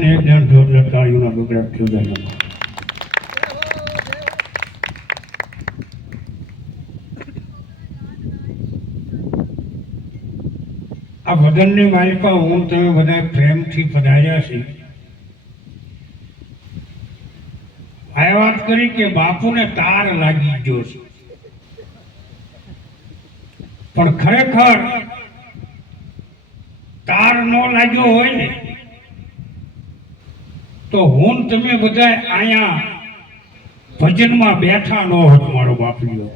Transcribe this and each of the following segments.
ને એક જણ જોરદાર તાળીઓના ડુગરા થયો જાય આ ભજનની માલિકા હું તમે બધા પ્રેમથી પધાર્યા છે. આ વાત કરી કે બાપુને તાર લાગી ગયો છે. પણ ખરેખર તાર ન લાગ્યો હોય ને તો હું તમે બધા અહીંયા ભજનમાં બેઠા ન હોત મારો બાપલીઓ.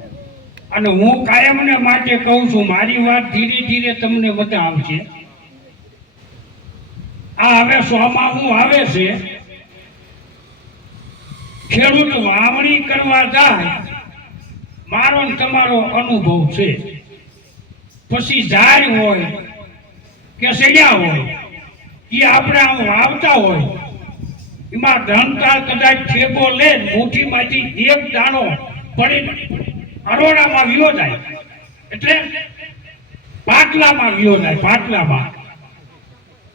અને હું કાયમને માટે કહું છું, મારી વાત ધીરે ધીરે તમને બધા આવશે. આ હવે સોમાં હું આવે છે, ખેડૂત વાવણી કરવા જાય, મારો તમારો અનુભવ છે. પછી ઝાડ હોય કે સળિયા હોય એ આપણે આમ વાવતા હોય એમાં ધનતાળ કદાચ ઠેબો લે મુઠ્ઠીમાંથી એક દાણો પડી અરોડામાં વિયો જાય. એટલે પાટલામાં વિયો જાય, પાટલામાં.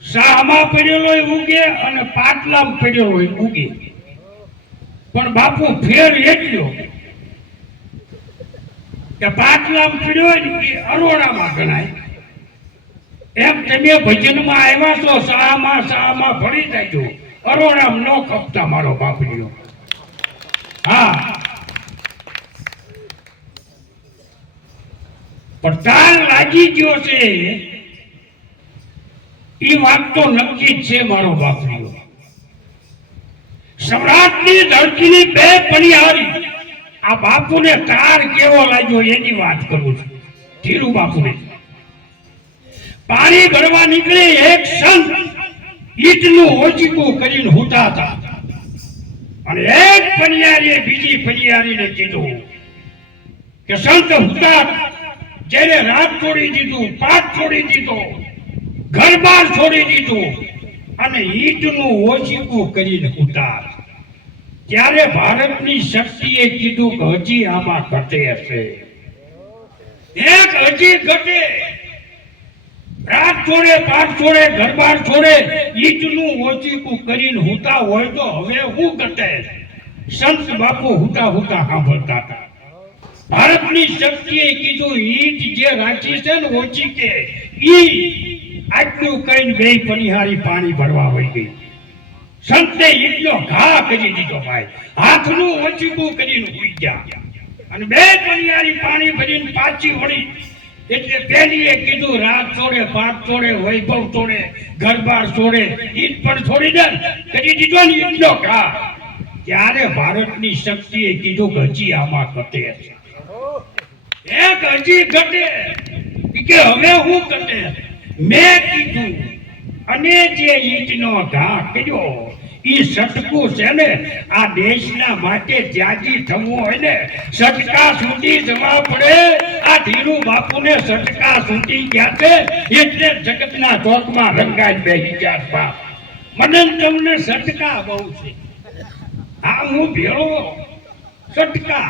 શાહમાં પડેલો ઉગે અને પાટલામાં પડેલો ઉગે. પણ બાપુ ફેર એટલો કે પાટલામાં પડ્યો ને એ અરોડામાં ગણાય. એમ તમે ભજનમાં આવ્યા છો શાહમાં શાહમાં ફરી જાય અરોડામાં નો કપતા મારો બાપડીઓ હા. પણ તાર લાગી ગયો છે. એ વાત તો નક્કી જ છે મારો બાપડીઓ સમ્રાટની ધરતીની બે પણિહારી આ બાપુને તાર કેવો લાગ્યો એની વાત કરું છું. ધીરુ બાપુને પાણી ભરવા નીકળે એક સંત ઈટનું ઓચીકું કરીને હતા અને એક પનિયારીએ બીજી પનિયારીને કીધું કે, સંત હુતા જેને રાત છોડી દીધું, પાઠ છોડી દીધો ઘર બાર છોડી દીધું, અને ઈટનું ઓછીકું કરીને હુટા ત્યારે ભારતની શક્તિએ કીધું કે, હજી આમાં ઘટે હશે. એક હજી ઘટે. રાત છોડે પાઠ છોડે ઘરબાર છોડે, ઈટનું ઓછીકું કરીને હુતા હોય તો હવે હું ઘટે? સંત બાપુ હુતા હુતા સાંભળતા હતા. ભારતની શક્તિએ કીધું, ઈટ જે રાખી છે ને ઓછી કે, ઈ આટલું કઈ બે પનિહારી પાણી ભરવા હોય ગઈ. સંતે ઈટનો ઘા કરી દીધો ભાઈ. હાથનું ઓચીકું કરીને ઉઈ ગયા. અને બે પનિહારી પાણી ભરીને પાછી વળી એટલે પેલીએ કીધું, રાત છોડે, પાપ છોડે, વૈભવ છોડે ઘરબાર છોડે. ઈદ પણ છોડી દે. કરી દીધો ને ઈદનો ઘા ત્યારે ભારતની શક્તિએ કીધું કે હજી આમાં ઘટે એક હજી ઘટે. કે હવે હું ઘટે? મેં કીધું, અને જે ઈટનો ઘા કર્યો ઈ સટકું છે ને, આ દેશના માટે ત્યાગી થવું હોય ને સટકા સુધી જવા પડે. આ ધીરુ બાપુને સટકા સુધી ગયા છે, એટલે જગતના ચોકમાં રંગાઈ બેસી ગયા બાપ. મને તમને સટકા બહુ છે. હા, હું ભેળો સટકા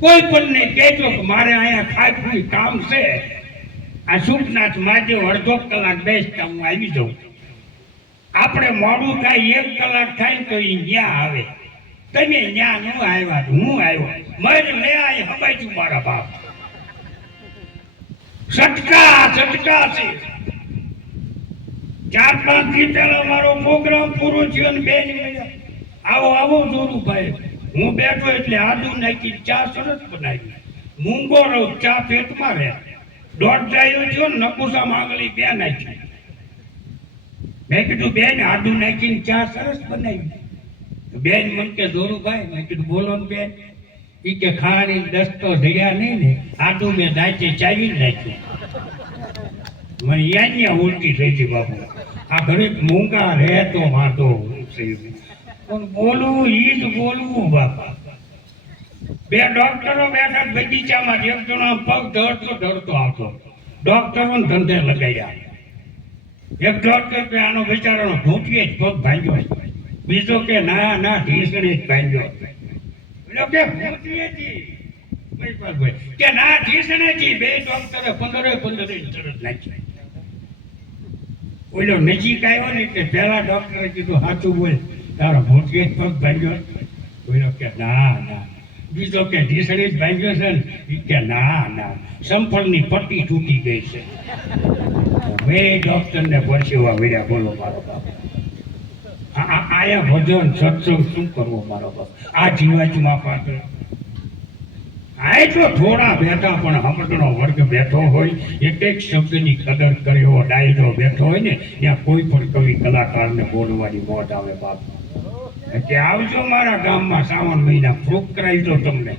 કોઈ પણ ને કહેજો કે મારે અહીંયા ખાઈ કામ છે. આ સુખનાથ મહાદેવ અડધો કલાક બેસતા હું આવી જાઉં. આપણે મોડું થાય, એક કલાક થાય તો ન્યા આવે. તમે ન્યા હું આવ્યા હું આવ્યો? મારે લે આય હમાયું મારા બાપ. સટકા સટકા છે. ચાર પાંચથી પહેલા મારો પ્રોગ્રામ પૂરો થયો ને બેન આવો આવો જોરું ભાઈ હું બેઠો એટલે આદુ નાખી ચા સરસ બનાવી. મૂંગો રહું, ચા પેટમાં રહે. દોઢ જાયો થયો નકુસા માંગલી બે નાખી. મેં કીધું, બેન, આદુ નાખીને ચા સરસ બનાવી. બેન મને કે જોરુભાઈ મેં કીધું, બોલો ને બેન. ઈ કે ખાણી દસ તો ધડ્યા નહીં ને, આદુ મેં દાંતે ચાવી નાખ્યું મને યાન્યા ઉલટી થઈ ગઈ બાપુ. આ ઘરે મૂંગા રહે તો વાંધો છે પણ બોલવું ઈ જ બોલવું બાપા. બે ડોક્ટરો બેઠા બગીચામાં, એક જણો પગ ધરતો ધરતો આવતો. ડોક્ટરો ધંધે લગાડ્યા. એક દોઢ કે આનો બિચારાનો ઢૂંટીએ જ પગ ભાંગ્યો બીજો કે, ના ના નજીક આવ્યો ને એટલે પહેલા ડોક્ટરે કીધું સાચું બોલ, તારો મોટી જ પગ ભાંગ્યો. કે, ના ના. બીજો કે, ઢીસણી જ ભાંગ્યો છે ને. કે, ના પટ્ટી તૂટી ગઈ છે. બે ડોક્ટરને પરસેવા વેડ્યા બોલો મારો બાપ. આયા ભજન, સત્સંગ શું કરવો મારો બાપ? આ જીવાજમાં પાત્ર. આ એટલો થોડા બેઠા પણ હમણાંનો વર્ગ બેઠો હોય, એક એક શબ્દની કદર કર્યો ડાયરો બેઠો હોય ને, ત્યાં કોઈ પણ કવિ કલાકારને બોલવાની મોટ આવે બાપ. કે આવજો મારા ગામમાં, શ્રાવણ મહિના પ્રૂફ કરાવી દો તમને.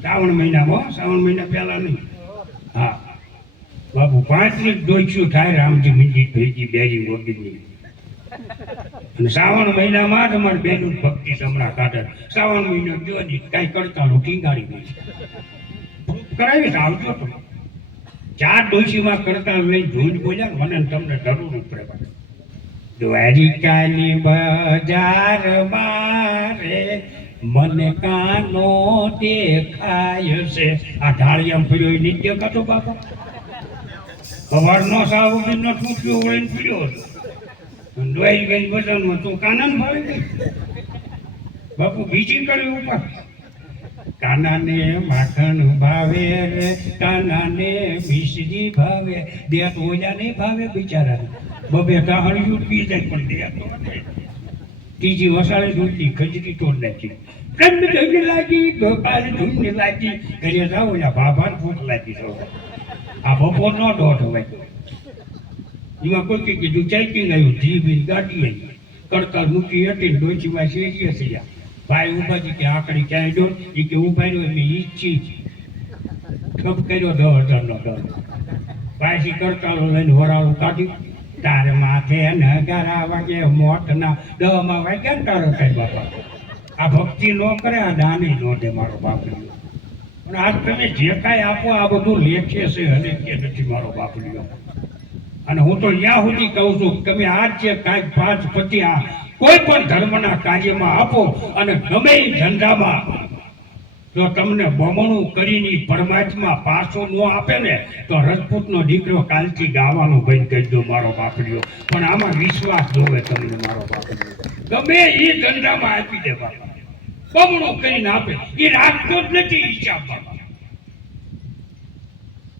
શ્રાવણ મહિનામાં શ્રાવણ મહિના પહેલા નહીં. હા. બાપુ પાંત્રીસ ડોચ્યું થાય, રામજી મંજી ભેજી બેરી વગીની અને શ્રાવણ મહિનામાં તમારે બેનું ભક્તિ સમરા કાઢે. શ્રાવણ મહિનો ને, કાંઈ કરતા નો ટીંગાડી ગઈ કરાવીશ આવજો તમે ચાર ડોશીમાં કરતા લઈ જોઈને બોલ્યા મને તમને જરૂર ઉપરે દ્વારિકાની બજાર મારે મને કાનો દેખાય છે. આ ઢાળિયામ ફર્યો નિત્ય કાતો બાપા. સવારનો સાવડીનો ટૂંક્યો વળીને પીડ્યો હતો. ડોઈ ગઈ બજારમાં તો કાનાને ભાવે ગઈ બાપુ બીજી કરી ઉપર કાનાને માખણ ભાવે રે, કાનાને મિશ્રી ભાવે બે તો ઓજા નહીં ભાવે બિચારાને. બબે ટાહળિયું પી જાય પણ દે તો. ત્રીજી વસાળે જોતી ખજરી તોડ નાખી. કંદ ધૂન લાગી, ગોપાલ ધૂન લાગી. ઘરે જાઓ ઓલા ભાભાને ભૂખ લાગી છો આ બપોર નો દોઢ હોય. એમાં કોઈ કીધું ચાઇકિંગ આવ્યું જીબી ગાડી આવી. કરતા મૂકી હતી ડોચી માં શેરીએ છીએ ભાઈ છે કે આકડી ક્યાંય ડો? એ કે ઊભા રહ્યો એમની ઈચ્છી ઠપ કર્યો દસ હજારનો ડર પાછી કરતાલો લઈને વરાળું કાઢ્યું. તારે માથે નગારા વાગે મોટના દમાં વાગ્યા ને તારો કઈ બાપા. આ ભક્તિ નો કરે, આ દાની નો દે મારો બાપલીઓ પણ આજ તમે જે કાંઈ આપો, આ બધું લેખે છે, અને કે નથી મારો બાપલીઓ અને હું તો યા સુધી કહું છું તમે આજ જે કાંઈક પાંચ પછી આ કોઈ પણ ધર્મના કાર્યમાં આપો, અને ગમે ધંધામાં જો તમને બમણું કરીને પરમાત્મા પાછો ન આપે ને, તો રજપૂતનો દીકરો કાલથી ગાવાનું બંધ કરી દો મારો બાપડીઓ પણ આમાં વિશ્વાસ જોવે તમને મારો બાપડીઓ ગમે એ ધંધામાં આપી દે બાપા. બમણું કરીને આપે. એ રાખતો જ નથી હિસાબ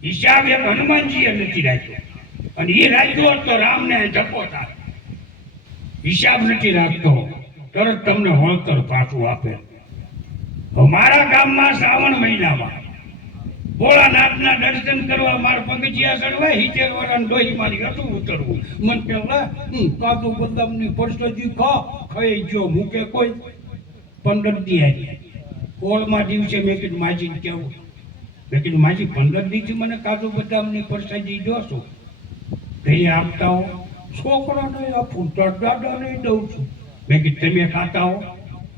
હિસાબ એક હનુમાનજીએ નથી રાખ્યો. અને એ રાખ્યો તો રામને ધક્કો થાય. હિસાબ નથી રાખતો. તરત તમને વળતર પાછું આપે. મારા ગામમાં શ્રાવણ મહિનામાં ભોળાનાથના દર્શન કરવા મારે પગથિયા ચડવા હિતેર વરણ ડોહી મારી હતું ઉતરવું. મન પેલા કાજુ બદામની પરસોજી ખા, ખાઈ જો, મૂકે કોઈ. પંદર દી આવી કોળમાં દિવસે મેં કીધું માજીને કેવું? મેં કીધું, માજી, પંદર દીથી મને કાજુ બદામની પરસાદી જોશો. ઘરે આપતા હો, છોકરાને આપું, તો દાદાને દઉં છું. મેં કીધું, તમે ખાતા હો?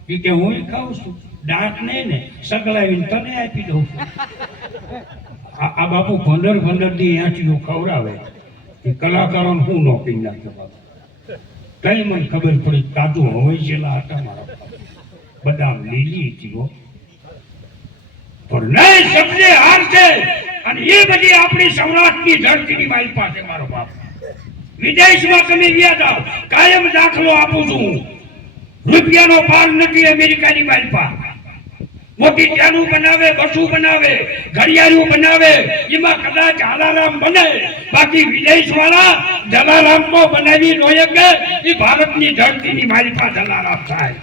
એ કે હું ખાઉં છું. દાંત નહીં ને, સગલાવીને તને આપી દઉં છું. આ બાપુ પંદર પંદર દી આંટીઓ ખવડાવે. એ કલાકારોને હું નોકરી નાખ્યો બાપુ. કઈ મને ખબર પડી કાજુ હોય છેલ્લા હતા મારા. બદામ લીલી જીવો. હો શબ્દે હાર છે. અને એ બધી આપણી સૌરાષ્ટ્રની ધરતીની મારી પાસે મારો બાપ. વિદેશમાં તમે ગયા જાઓ, કાયમ દાખલો આપું છું. રૂપિયાનો પાર નથી અમેરિકાની મારી પાસે મોટી ટેનું બનાવે, બસો બનાવે, ઘડિયાળું બનાવે, એમાં કદાચ હાલારામ બને. બાકી વિદેશ વાળા જલારામ બનાવી નો કે એ ભારતની ધરતીની મારી પાસે જલારામ થાય.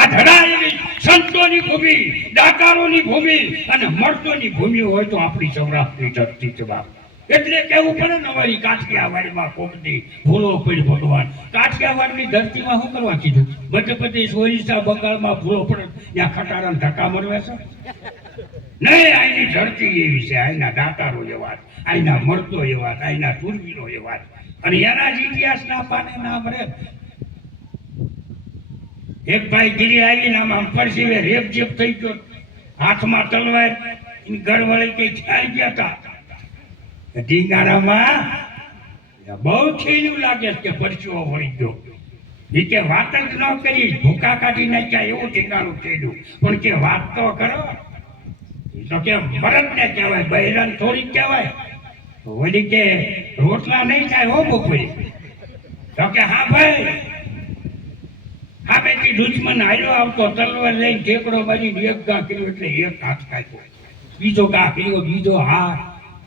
આ ધડા એવી સંતોની ભૂમિ દાતારોની ભૂમિ અને મર્દોની ભૂમિ હોય તો આપણી સૌરાષ્ટ્રની ધરતી છે બાપ એટલે કેવું પડે ને અમારી કાઠિયાવાડમાં કોમતી ભૂલો પડી ભગવાન. કાઠિયાવાડની ધરતીમાં શું કરવા કીધું? મધ્યપ્રદેશ, ઓરિસ્સા, બંગાળમાં ભૂલો પડે. ત્યાં ખટારા ધક્કા મળવે છે? નહીં આની ધરતી એવી છે. અહીંના દાતારો એવા આના મર્દો એવા આના શૂરવીરો એવા અને એના જ ઇતિહાસના પાને નામ રહે એક ભાઈ ગીરી આવીને આમ આમ પરસીવે રેપ જેપ થઈ ગયો. હાથમાં તલવાર ઘરવાળી કઈ ખાઈ ગયા હતા ઢીંગાણામાં બહુ થયેલું લાગે છે કે પરસીવો વળી ગયો. એ કે વાત જ ન કરી ભૂકા કાઢી નાખ્યા એવું ઢીંગાણું થયેલું પણ કે વાત તો કરો. તો કે મરદ ને કહેવાય, બહેરાન થોડી કહેવાય. વળી કે રોટલા નહીં થાય હો બપોરે. તો કે હા ભાઈ બેટી દુશ્મન હાલ્યો આવતો, તલવાર લઈને ઠેકડો બાજી એક ઘા કર્યો એટલે એક હાથ કાપ્યો બીજો ઘા કર્યો, બીજો હાથ.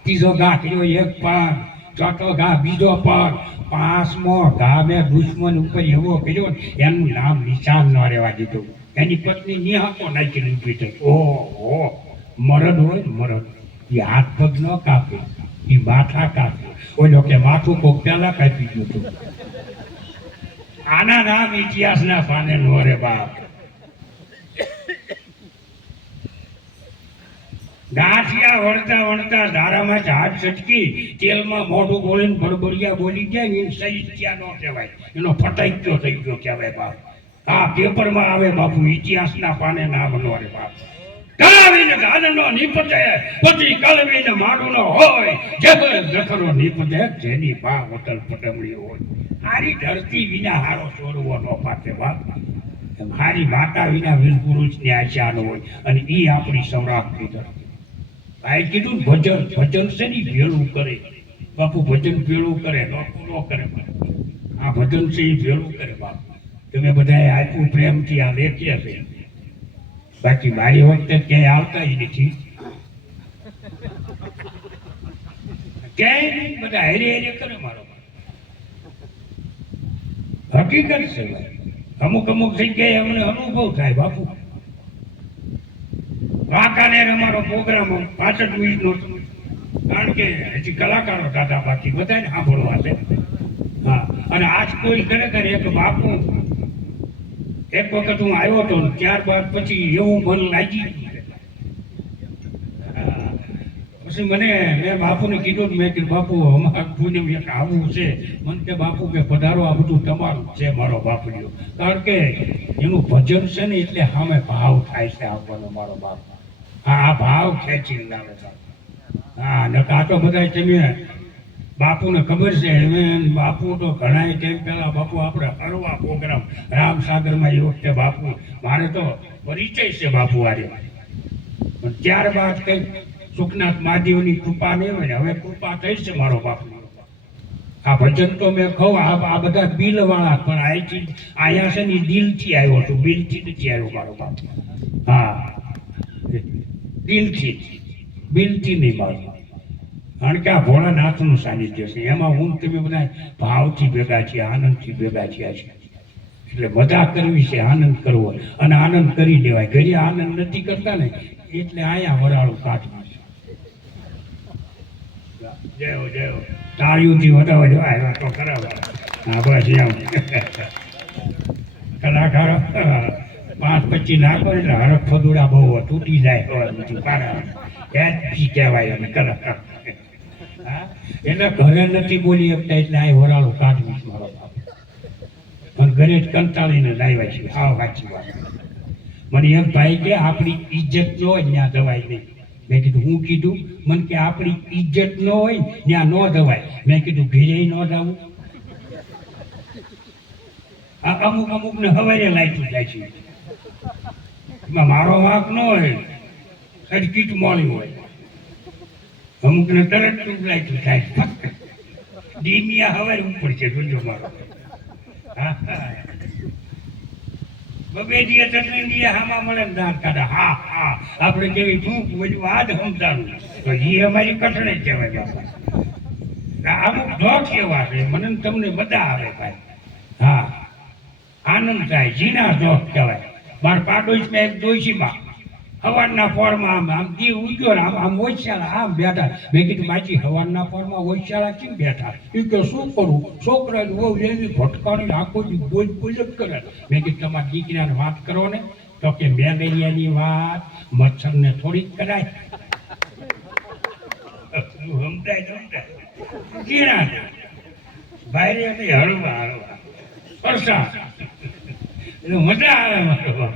ત્રીજો ઘા કર્યો, એક પગ. ચોથો ઘા બીજો પગ. પાંચમો ઘા મેં દુશ્મન ઉપર એવો કર્યો, એનું નામ નિશાન ન રહેવા દીધું. એની પત્ની નિહાકો નાખી લીધી છે ઓહો મરદ હોય મરદ. એ હાથ પગ ન કાપે, એ માથા કાપે. ઓલો કે માથું કોક પહેલાં કાપી હતું. આના નામ ઇતિહાસના પાને નો રે બાપ. ગાંઠિયા વળતા વળતા ધારામાં હાથ છટકી તેલમાં મોઢું બોલીને ભડબડિયા બોલી ગયા ને સહિત્યા નો કહેવાય. એનો ફટાક્યો થઈ ગયો કહેવાય બાપ. આ પેપરમાં આવે બાપુ, ઇતિહાસના પાને નામ નો રે બાપ. કરાવીને ગાનનો નીપજે, પછી કલવીને માડુનો હોય. જે જખરો નીપજે, જેની બા હોટલ પટમણી હોય. હારી ધરતી વિના હારો છોડવો નો પાતે બાપ હારી માતા વિના વીર પુરુષની આશા ન હોય અને એ આપણી સૌરાષ્ટ્રની ધરતી. ભાઈ કીધું, ભજન ભજન છે ને ભેળું કરે? બાપુ, ભજન ભેળું કરે ન કરે આ ભજન છે એ ભેળું કરે, બાપ. તમે બધાએ આપ્યું પ્રેમથી આ લેખીએ છે. બાકી મારી વખતે ક્યાંય આવતા જ નથી. ક્યાંય બધા હેરે હેરે કરે મારો હકીકત છે. અમુક અમુક જગ્યાએ અમને અનુભવ થાય બાપુ. વાંકાનેર અમારો પ્રોગ્રામ પાસઠ મિનિટનો. કારણ કે હજી કલાકારો દાદા બાકી, બધાને સાંભળવા છે. હા, અને આજ કોઈ ખરેખર એક બાપુ, એક વખત હું આવ્યો હતો ત્યારબાદ પછી એવું મન લાગી હા. પછી મને, મેં બાપુને કીધું મેં કીધું, બાપુ, અમારા પૂનમ એક આવું છે. મને કે, બાપુ, કે પધારો, આ બધું તમારું છે, મારો બાપડીઓ કારણ કે એનું ભજન છે ને, એટલે સામે ભાવ થાય છે આપવાનો મારો બાપ. હા, આ ભાવ ખેંચી લાવે હા, ને કાં તો બધા તમે બાપુને ખબર છે, હવે બાપુ તો ઘણા ટાઈમ પહેલા બાપુ આપણે હરવા પ્રોગ્રામ રામસાગરમાં એ વખતે બાપુ, મારે તો પરિચય છે બાપુ પણ ત્યારબાદ કંઈક સુખનાથ મહાદેવની કૃપા નહીં હોય ને હવે કૃપા થઈ છે મારો બાપ. મારો બાપ આ ભજન તો મેં કહું, આ બધા બિલ વાળા પણ અહીંથી અહીંયા છે ને દિલથી આવ્યો છું બિલથી નથી આવ્યો મારો બાપ. હા. દિલથી બિલથી નહીં મારો કારણ કે આ ભોળાનાથનું સાનિધ્ય છે. એમાં હું તમે બધા ભાવથી ભેગા છીએ, આનંદથી ભેગા થયા છે એટલે મજા કરવી છે, આનંદ કરવો અને આનંદ કરી દેવાય. ઘરે આનંદ નથી કરતા ને, એટલે અહીંયા વરાળું કાઢવું જય હો જય હો આવ્યા તો ખરાબ હા બસ એમ કલાકારો પાંચ પચીસ નાખો એટલે હરખ ફદુડા બહુ તૂટી જાય બધું પારા એચપી કહેવાય અને કલાકાર? એટલે ઘરે નથી બોલી શકતા એટલે આ વરાળો કાઢવું મારો પણ ઘરે જ કંટાળીને લાવ્યા છે હા સાચી વાત મને એમ ભાઈ કે આપણી ઇજ્જત જો અહીંયા દવાઈ નહીં મેં કીધું, હું કીધું, મને કે આપણી ઇજ્જત ન હોય, ત્યાં ન જવાય. મેં કીધું, ઘેરે ન જવું આ અમુક અમુક ને હવારે લાઈટું જાય છે. એમાં મારો વાંક ન હોય સડકીટ મોડી હોય. અમુક ને તરત લાઈટું થાય. ફક્ત ડીમિયા હવારે ઉપર છે, જોજો મારો. હા હા. બબે દીએ ચટણી દીએ હામાં મળે દાંત કાઢે. હા હા, આપણે કેવી શું બધું આ જ સમજાણું. તો એ અમારી કઠણે કહેવાય બાપા. અમુક જોક એવા છે, મને તમને બધા આવે ભાઈ. હા, આનંદ થાય જીના જોક કહેવાય. માર પાડોશમાં એક ડોશીમાં હવારના ફોરમાં આમ આમ દી ઉગ્યો આમ આમ ઓછાળા, આમ બેઠા. મેં કીધું બાજી હવારના ફોરમાં ઓછાળા કેમ બેઠા? એ કે શું કરું? છોકરા બહુ એવી ભટકાણી આખો દી બોજ બોજ જ કરે. મેં કીધું, તમારા દીકરાને વાત કરો ને. તો કે, મેલેરિયાની વાત, મચ્છરને થોડીક કરાય. સમજાય સમજાય. કીણા. ભાઈ હળવા હળવા. પરસા મજા આવે મારો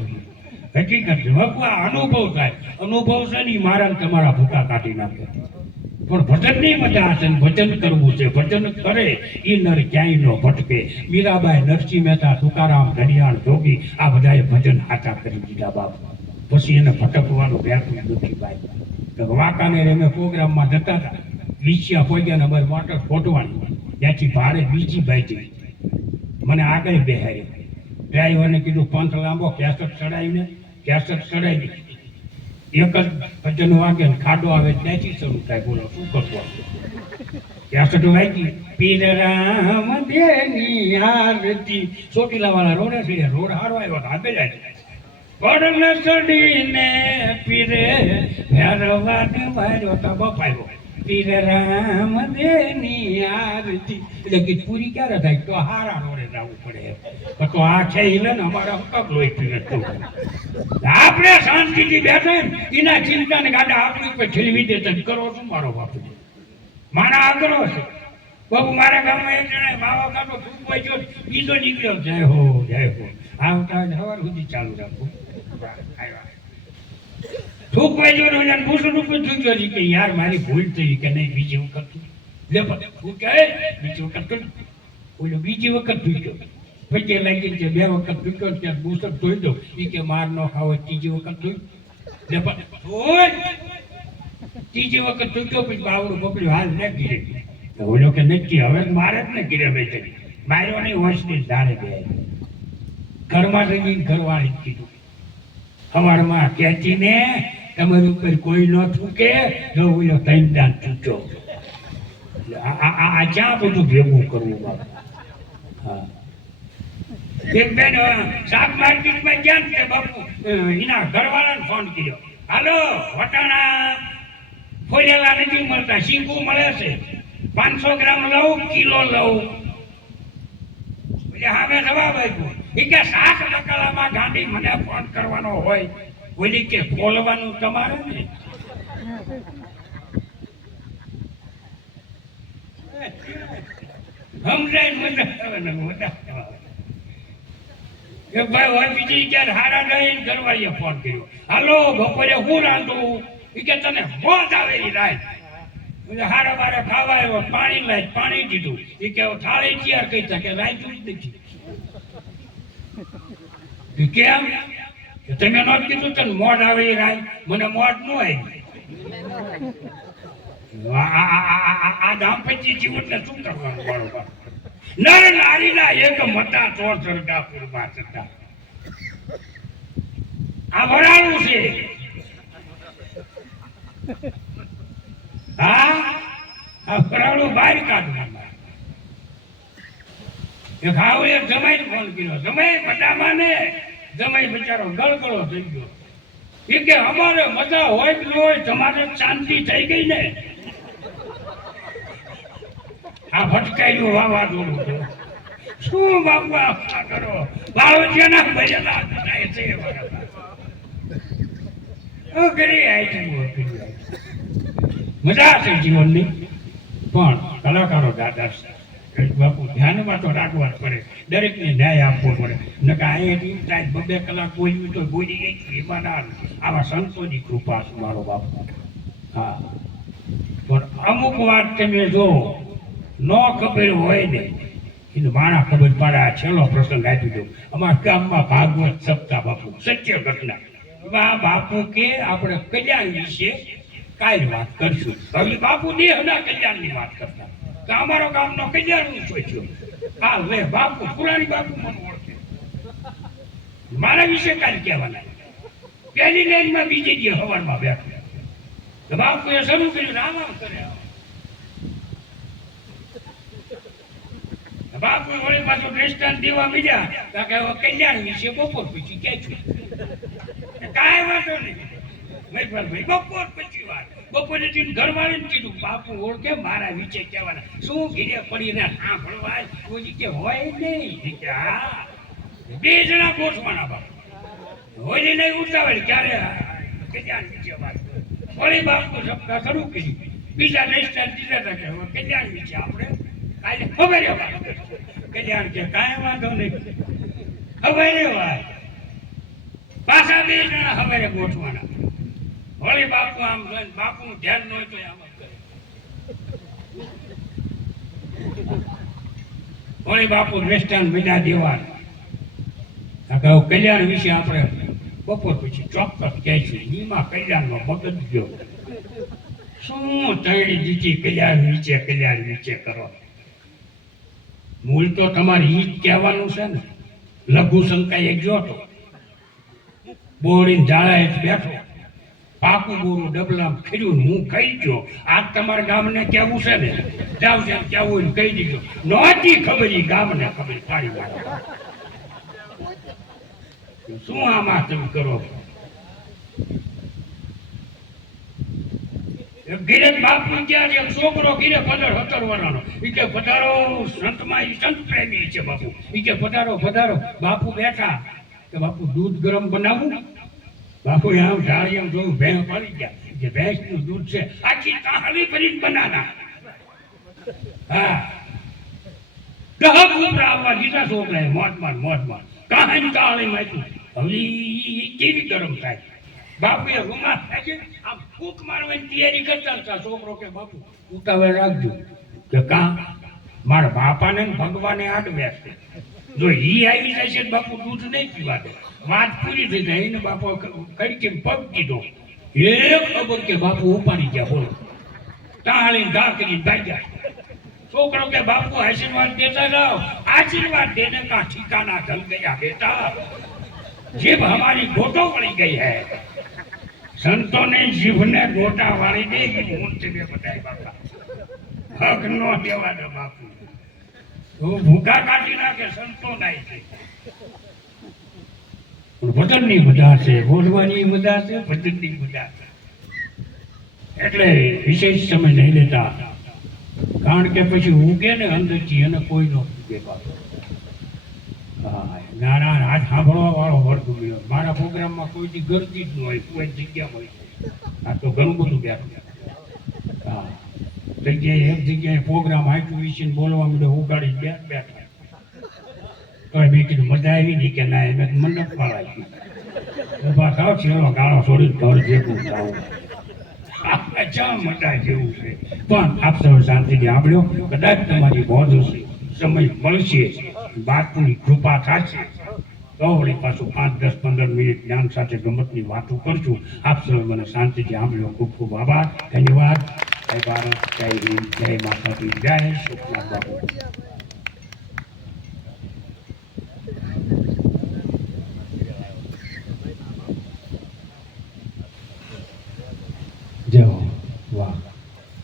હકીકત છે. વકવા અનુભવ થાય. અનુભવ છે ને મારા તમારા ભૂકા કાઢી નાખે. પણ ભજનની મજા છે ને ભજન કરવું છે. ભજન કરે એ નર ક્યાંય નો ભટકે. મીરાબાઈ, નરસિંહ મહેતા, તુકારામ, ઘડિયાળ, જોગી, આ બધાએ ભજન હાચા કરી દીધા બાપ. પછી એને ભટકવાનું વ્યાકું દુઃખી બાઈ તો વાંકાનેર અમે પ્રોગ્રામમાં જતા હતા. વિછિયા પોગ્યા અમારી મોટર ફોટવાની ત્યાંથી ભાડે બીજી બાઈક મને આગળ બેહારી. ડ્રાઈવરને કીધું, પંથ લાંબો કેસર ચડાવીને. કેસટ ચડાવી એક જ ભજન વાગે ખાડો આવે ત્યાંથી શરૂ થાય. બોલો, શું કરવું કેસટ વાગી પીર રામ દેની આરતી. ચોટીલા વાળા રોડે છે. રોડ હારો આવ્યો હાથે જાય. પડને ચડીને પીરે ભેરવાદ માર્યો તો બપાયો પીર રામ દેની આરતી. એટલે કે પૂરી ક્યારે થાય? તો હારા રોડે જવું પડે તો આ છે ને અમારા હકક લોહી પીને આપણે શાંતિથી બેઠા એના ચિંતા ને ગાડા આપણી ઉપર ઠેલવી દે ને કરો શું મારો બાપુ? મારા આગ્રહ છે. બાપુ, મારા ગામમાં એક જણા માવા કાઢો ફૂંક વાગ્યો બીજો નીકળ્યો. જય હો જય હો. આવતા હોય સવાર સુધી ચાલુ રાખવું થૂક વાગ્યો ને ઓલા ભૂસું થૂક્યો છે કે યાર મારી ભૂલ થઈ કે નહીં, બીજી વખત લે પણ થૂક બીજી વખત ઓલો બીજી વખત થૂક્યો પછી લાગી છે બે વખત થૂક્યો ને ત્યાં ધોઈ દો એ કે માર ન ખાવો ત્રીજી વખત હાલ ને ગીરે. ઓલો હવે મારે જ ને ગીરે બેઠી. માર્યો નહીં ધારે ગયા ઘરમાં જઈને ઘરવાળી કીધું. સવારમાં ખેંચીને તમારી ઉપર કોઈ ન થૂકે તો ઓલો ત્રણ દાન થૂક્યો આ ક્યાં બધું ભેગું કરવું બાપુ? હા. એક બેન શાક માર્કેટમાં ગયા ને બાપુ એના ઘરવાળાને ફોન કર્યો. હાલો, વટાણા ફોલેલા નથી મળતા, શીંગુ મળે છે. પાંચસો ગ્રામ લઉં, કિલો લઉં. એટલે સામે જવાબ આપ્યો. એ કે શાક બકાલામાં ગાંધી મને ફોન કરવાનો હોય. ઓલી કે ખોલવાનું તમારે ને? સમજાય મજા બીજી ક્યારે હારા નહીં ઘરવાળીએ ફોન કર્યો. હાલો, બપોરે હું રાંધું? એ કે, તને મોજ આવે એ રાત હારા બારે ખાવા આવ્યો, પાણી લાય, પાણી દીધું. એ કે, થાળી તૈયાર કહી કે રાખ્યું જ કેમ તમે નો કીધું તને મોઢ આવે એ રાય. મને મોઢ ન આવી. આ- દાંપત્ય જીવનને શું કરવાનું બરોબર નર નારીના એક મતા ચોર સરગાપુરમાં થતા આ વરાળું છે. હા? આ વરાળું બહાર કાઢવાનું એક હાવ એક જમાઈ ફોન કર્યો. જમાઈ બટામાં ને જમાઈ બિચારો, ગળગળો થઈ ગયો. એ કે અમારે મજા હોય કે ન હોય, તમારે શાંતિ થઈ ગઈ ને. આ ભટકાયેલું વાવાઝોડું છે શું બાપા આ કરો? બાવજીના ભજના થાય છે ઘરે આઈટમ મજા છે જીવનની. પણ કલાકારો દાદા છે. બાપુ ધ્યાનમાં તો રાખવા જ પડે. દરેકને ન્યાય આપવો પડે. નકા અહીંયાથી બે કલાક બોલ્યું તો બોલી ગઈ એમાં ના આવા સંતોની કૃપા છે મારો બાપુ. હા. પણ અમુક વાત તમે જો, ન ખબર હોય ને, એને માણા ખબર પડે, આ છેલ્લો પ્રસંગ આપી દઉં. અમારા ગામમાં ભાગવત સપ્તાહ બાપુ, સત્ય ઘટના. એમાં આ બાપુ કે આપણે કલ્યાણ વિશે કાંઈ વાત કરશું. હવે બાપુ દેહના કલ્યાણની વાત કરતા. અમારો ગામનો કલ્યાણનું સોચ્યો. આ લે બાપુ, પુરાણી બાપુ મને ઓળખે. મારા વિશે કાંઈ કહેવાના પહેલી લાઈનમાં બીજી જે હવારમાં બેઠો તો બાપુએ શરૂ કર્યું આમ આમ. કરે બાપુ વળી પાછું દ્રષ્ટાંત દેવા મીડ્યા. તો કે કલ્યાણ વિશે બપોર પછી કે છું કાંઈ વાંધો નહીં. બપોર પછી વાત. બપોરે ઘરવાળીને કીધું, બાપુ, ઓળખે મારા વિચે કહેવાના. શું ઘીરે પડીને સાંભળવા કોઈ કે હોય નહીં. કે હા. બે જણા ગોઠવાના બાપુ. હોલી નહીં ઉતાવળ, ક્યારે? કે ત્યાં નીચે વાત વળી બાપુ સપ્તાહ શરૂ કરી. બીજા દ્રષ્ટાંત દીધા હતા કે કલ્યાણ વિશે આપણે કાલે ખબર. કલ્યાણ કે કાંઈ વાંધો નહીં. ખબર વાત પાછા બે જણા હવે ગોઠવાના. વળી બાપુ આમ જોઈને બાપુનું ધ્યાન ન તો આમ કરે. બાપુ વેસ્ટર્ન મજા દેવાના. અગાઉ કલ્યાણ વિશે આપણે બપોર પછી ચોક્કસ કહેશું એમાં કલ્યાણનો મગજ ગયો શું તળી દીધી કલ્યાણ નીચે કલ્યાણ નીચે કરો? મૂળ તો તમારે ઈ જ કહેવાનું છે ને. લઘુ શંકાએ ગયો તો. બોરીને જાળાએ જ બેઠો. પાકું બોરું ડબલા ખીર્યું હું કહી ગયો આજ તમારા ગામને કેવું છે ને, જાવ જેમ કેવું હોય કહી દીધું. નહોતી ખબર ઈ ગામને ખબર, પાડી વાળો. શું આમાં તમે કરો છો? ગીરે બાપ ગયા છે છોકરો ગીરે પંદર સત્તર વર્ષનો ઈ કે, પધારો, સંતમાં ઈ સંત પ્રેમી છે બાપુ. ઈ કે, પધારો પધારો. બાપુ બેઠા, કે બાપુ દૂધ ગરમ બનાવું? બાપુ આમ ઢાળી આમ જોયું, ભેંસ પડી ગયા. કે ભેંસનું દૂધ છે, આખી તાહલી કરીને બનાના. હા. દહ કુતરા આવવા દીધા છોકરાએ, મોજમાં ને મોજમાં. કહાની કાળી માથું હવે કેવી ગરમ થાય? બાપુએ રૂમા આમ ફૂંક મારવાની તૈયારી કરતા હતા. છોકરો કે, બાપુ, ઉતાવળ રાખજો. કે, કા? મારા બાપાને ભગવાને આડવ્યા છે. જો હી આવી જશે બાપુ દૂધ નહીં પીવા દે વાત પૂરી થઈ જાય, એને બાપુ કડકે પગ કીધો. એક અબકે બાપુ ઉપાડી ગયા બોલો ટાળીને ઘા કરીને ભાગ્યા છોકરો કે બાપુ આશીર્વાદ દેતા રહો આશીર્વાદ દેને કા ઠીકાના ઢલ ગયા બેટા? જીભ હમારી ગોટો પડી ગઈ હૈ. સંતોને જીભને ગોટા વાળી દે હું તને બતાવી બાપા. હક નો દેવા દે બાપુ. ભૂખા કાઢી નાખે સંતો નાય છે ભજનની મજા છે, બોલવાની મજા છે, ભજનની મજા છે. એટલે વિશેષ સમય નહીં લેતા. કારણ કે પછી ઊંઘે ને અંદરથી એને કોઈ નો ઉગે પાછો. હા ના ના સાંભળવા વાળો વર્ગ મળ્યો મારા પ્રોગ્રામમાં કોઈ દી ગરદી જ ન હોય, કોઈ જગ્યા હોય. આ તો ઘણું બધું ગયા હા. જગ્યાએ, એક જગ્યાએ પ્રોગ્રામ આપ્યું વિશે બોલવા માંડ્યો ઉગાડી બે બેઠા. તો મેં કીધું, મજા આવી નહીં કે ના, એમ મંડપ વાળા ઊભા થાવ છે એનો ગાળો છોડી ઘર જેવું થાવ ચા મજા જેવું છે. પણ આપ સૌ શાંતિથી સાંભળ્યો, કદાચ તમારી બોધ સમય મળશે બાપુની કૃપા થશે. તો વળી પાછું પાંચ, દસ, પંદર મિનિટ જ્ઞાન સાથે ગમતની વાતો કરશું. આપ સૌ મને શાંતિથી સાંભળ્યો. ખૂબ ખૂબ આભાર. ધન્યવાદ. જય ભારત જય હિન્દ જય માતાજી જય સુખનાથ બાબુ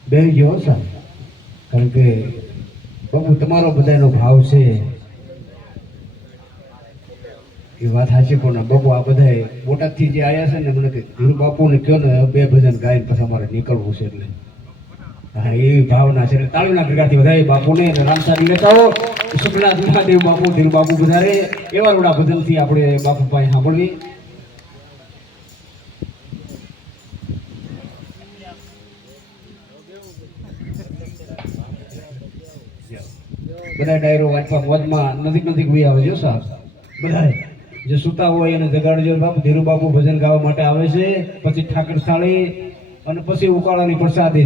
બે જો સાહેબ કારણ કે બાપુ તમારો બધાનો ભાવ છે. એ વાત સાચી, પણ બાપુ આ બધા બોટાદથી જે આવ્યા છે ને મને કે ધીરુ બાપુને કહો ને બે ભજન ગાઈને પછી અમારે નીકળવું છે એટલે. હા, એ ભાવના છે તાળુના ભેગાથી વધારે બાપુને રામસાની લેતા સુખનાથ મહાદેવ બાપુ ધીરુ બાપુ વધારે, એવા રૂડા ભજનથી આપણે બાપુ પાસે સાંભળવી. બધા ડાયરો વાંચવા મોજમાં નજીક નજીક ઉઈ આવે છે સાહેબ. બધા જે સુતા હોય એને જગાડજો બાપુ ધીરુ બાપુ ભજન ગાવા માટે આવે છે. પછી ઠાકર થાળી અને પછી ઉકાળાની પ્રસાદી